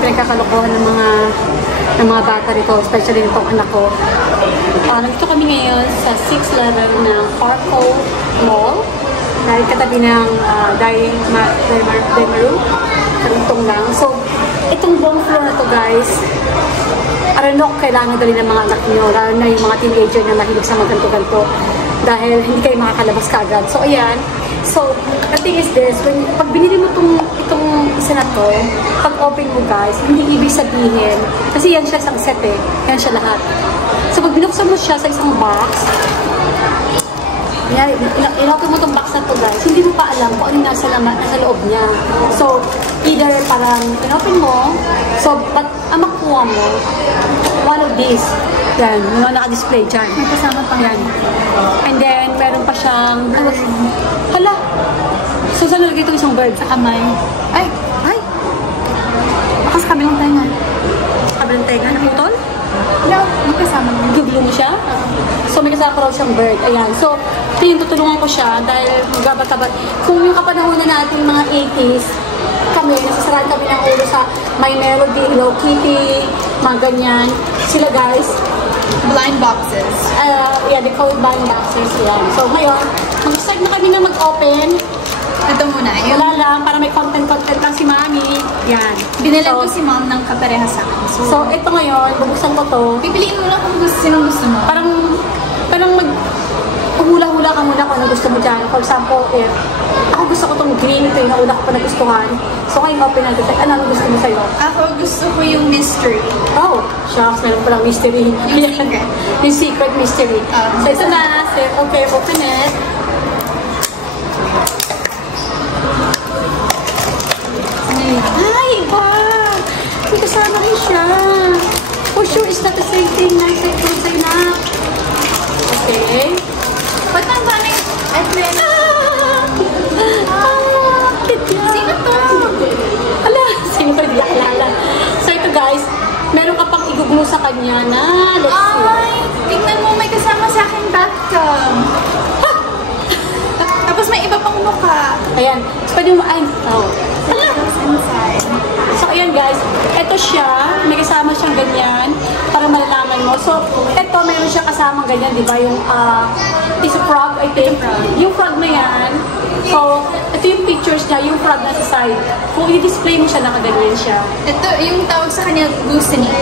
Pinagkakalokohan ng mga bata rito, especially nitong anak ko. Nandito kami ngayon sa 6th level ng Arco Mall. Dahil katabi ng Daimaru. Karintong lang. So, itong buong floor na to guys, aranok kailangan dali ng mga anak nyo, lalo na yung mga teenager na mahilig sa mga ganto-ganto. Dahil hindi kayo makakalabas kaagad. So, ayan. So, the thing is this, pag binili mo itong isa na to, pag open mo guys, hindi ibig sabihin, kasi yan siya isang set eh, yan siya lahat. So, pag binuksan mo siya sa isang box, yan, in-open mo itong box na to guys, hindi mo pa alam kung ano nasa loob niya. So, either parang in-open mo, so, but ang makuha mo, one of these, yan, yung naka-display dyan. May kasama pa yan. And then, meron pa siyang, hala! So, saan nalagay ito isang bird? Sa kamay. Ay! Baka sa kabilang tenga. Kabilang tenga? Nakitol? No, may kasama mo. Guglo mo siya? So, may kasama ko raw siyang bird. Ayan. So, ito yung tutulungan ko siya dahil magabat-gabat. Kung yung kapanahon na natin mga 80s, kami, nasasaraan kami ng ulo sa My Melody, Hello Kitty, mga ganyan. Sila guys, blind boxes. Yeah, they call it blind boxes. Yan. So, ngayon, mag-start na kami na mag-open. Ito muna. Wala lang, para may content lang si Mami. Yan. Binilan ko si Mom ng kapareha sa akin. So, ito ngayon, bubuksan ko to. Pipiliin mo lang kung sinong gusto mo. Parang hula-hula ka muna kung ano gusto mo dyan. For example, ako gusto ko tong green, ito yung nauna ko pa nagustuhan. So, ngayon open natin. Ano gusto mo sa'yo? Ako gusto ko yung mystery. Oh, shucks, meron palang mystery. Yung secret. Yung secret mystery. So, ito na. Okay, open it. Ay, wow! May kasama rin siya. For sure, it's not the same thing na sa'yo na. Okay. Ba't nang ba na yung Sino to? Ala, sino ko hindi alala. So ito guys, meron ka pang iguglo sa kanya na let's see. Ay, tingnan mo, may kasama sa akin bathtub. Tapos may iba pang mukha. Ayan, so pwede mo, ala! Inside. So ayan guys, ito siya, may kasama siyang ganyan para malalaman mo. So ito, meron siya kasama ganyan, di ba? Yung is a frog, I think. Yung frog na yan. So, ito yung pictures niya, yung frog nasa side. Kung i-display mo siya, nakaganyan siya. Ito, yung tawag sa kanya, goosening.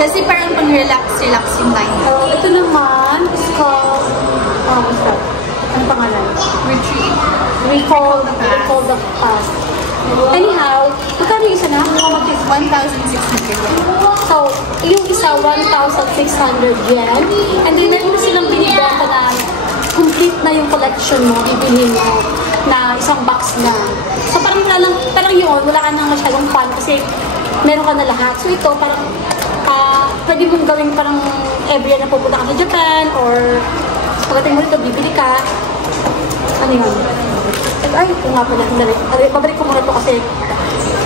Kasi parang pang-relax yung line. So, ito naman is called, what's that? Ang pangalan? Retreat. Recall the past. Anyhow, magkano yung isa na? 1,600 yen. So, yung isa, 1,600 yen. And then, meron na silang binibenta na complete na yung collection mo, bibilhin mo na isang box na. So, parang yun, wala ka nang masyadong fun kasi meron ka na lahat. So, ito, parang pwede mong gawin parang every year na pupunta ka sa Japan or pagdating mo rito, bibili ka. Ano yun? Ay, ito nga pala. Babalik ko muna ito kasi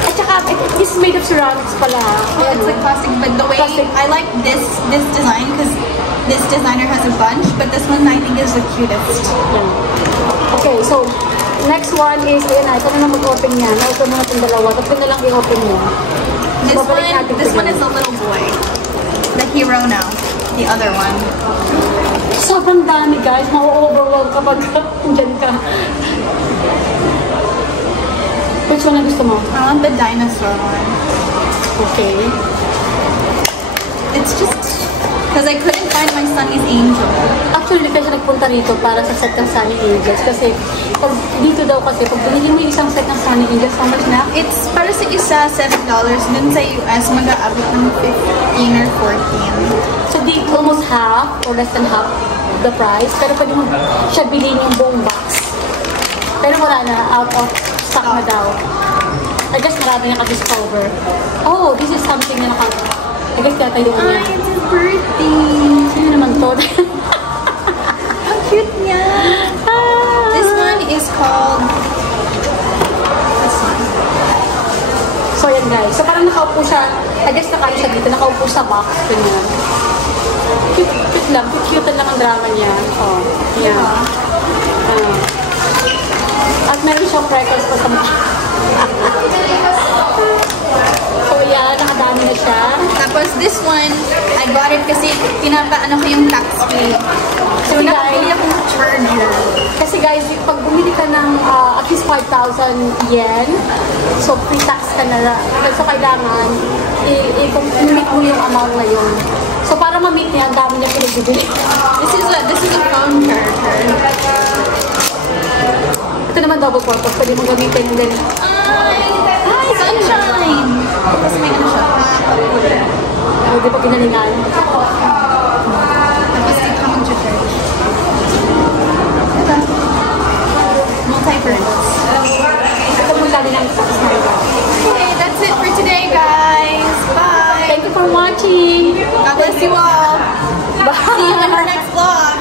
at saka, it's made of ceramics pala. Oh, it's like plastic, but the way Plastic. I like this design because this designer has a bunch, but this one I think is the cutest. Yeah. Okay, so next one is, ayan na, ito na lang mag-open niya. Na-open mo natin dalawa. Tapos na lang i-open mo. This one is a little boy. The hero now. The other one. Sobrang dami guys. Ma-overwhelm kapag dyan ka. Which one na gusto mo? I want the dinosaur one. Okay. It's just because I couldn't find my Sunny's Angel. Actually, Actually, kasi nagpunta rito para sa set ng Sunny Angels. Kasi pag dito daw kasi, pag binili mo yung isang set ng Sunny Angels, how much na? It's para sa isa, $7. Dun sa US, mag-aabot ng 15 or 14. So, di almost half or less than half the price. Pero pwede mo siya bilhin yung buong box. Pero wala na, out of stock na daw. I guess marami naka-discover. Oh, this is something na I guess yata yung niya. Ay, it's his birthday! Sino naman to? Ang cute niya! This one is called... So, yan guys. So, parang nakaupo siya. I guess nakaano siya dito. Nakaupo sa box. Ganyan. Cute, cute lang. Cute lang ang drama niya. Oh, yan. At meron siyang freckles pa sa mukha. So, yan. Nakadami na siya. Tapos this one, I got it kasi pinapaano ko yung tax free. So, Kasi nakabili guys, akong charger. kasi guys, pag bumili ka ng at least 5,000 yen, so pre-tax ka na. So, kailangan i-meet mo yung amount na yun. So, para ma-meet niya, ang dami niya pinagbibili. This is a phone charger. Ito naman double purpose. Pwede mong gamitin yung ganyan. Ay, sunshine! Tapos may ano siya. Pwede pa ginalingan. Tapos dito ka mag-charge. Ito. Multi-purpose. Ito mong dami ng tax na ito. Okay, that's it for today, guys. Bye! Thank you for watching. God bless you all. Bye. See you in our next vlog.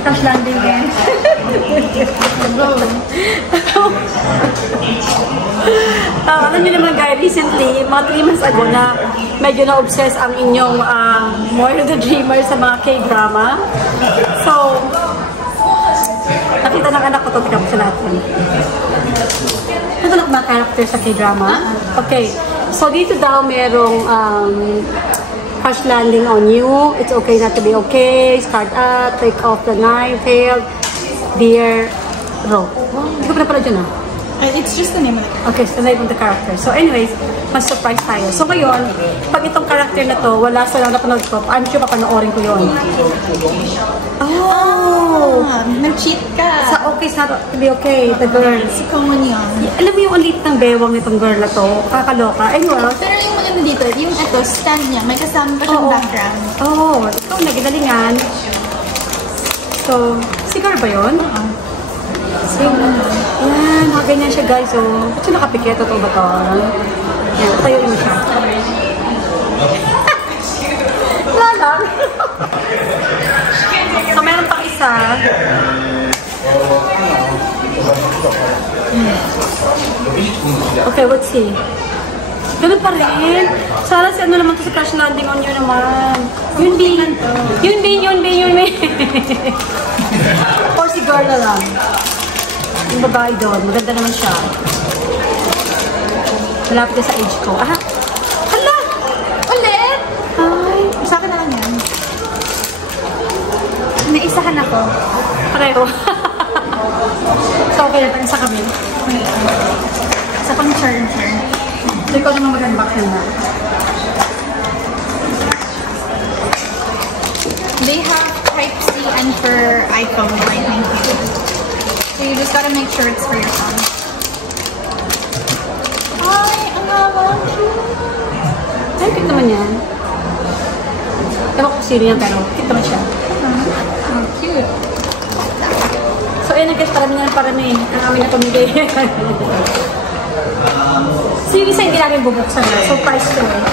Crash landing din. Alam niyo naman guys, recently, mga 3 months ago na medyo na-obsess ang inyong More of the Dreamer sa mga K-drama. So, nakita ng anak ko ito, tignan ko sa natin. Ito lang mga character sa K-drama. Okay, so dito daw merong crash landing on you, it's okay not to be okay, start up, take off the knife, failed, dear, rope. Hindi ko pa na pala dyan It's just the name of it. Okay, so the name of the character. So anyways, mas surprise tayo. So ngayon, pag itong character na to, wala sa lang napanood ko, I'm sure papanoorin ko yun. Oh! Nag-cheat ka. Sa okay, sa to be okay, the girl. Si Common yun. Alam mo yung ulit ng bewang nitong girl na to, kakaloka. Anyway, Pero yung maganda dito, yung ito, stand niya, may kasama pa siyang background. oh, ikaw na, ginalingan. So, sigar ba yun? Yan, mga ganyan siya guys. So, ba't siya nakapikit? Totoo ba ito? Yan, tayo mo siya. Wala lang. So, meron pang isa. Okay, let's see. Ganun pa rin. Sana si ano naman to sa crash landing on you naman. Yun bin. Yun bin. Or si girl na lang. Yung babae doon. Maganda naman siya. Malapit na sa age ko. Aha! Hala! Ulit! Hi! Sa akin na lang yan. Naisahan ako. Pareho. So, okay na. Isa kami. Sa pang charger. So, ikaw naman mag-unbox na. They have Type-C and for iPhone, I think. So you just gotta make sure it's for your phone. Ay, ang haba. Ay, cute naman yan. Ewan ko sino yan, pero cute naman siya. Oh, cute. So, ayun, guys, parami. Ang amin na pamigay. So, yung isa hindi namin bubuksan na. Surprise to eh.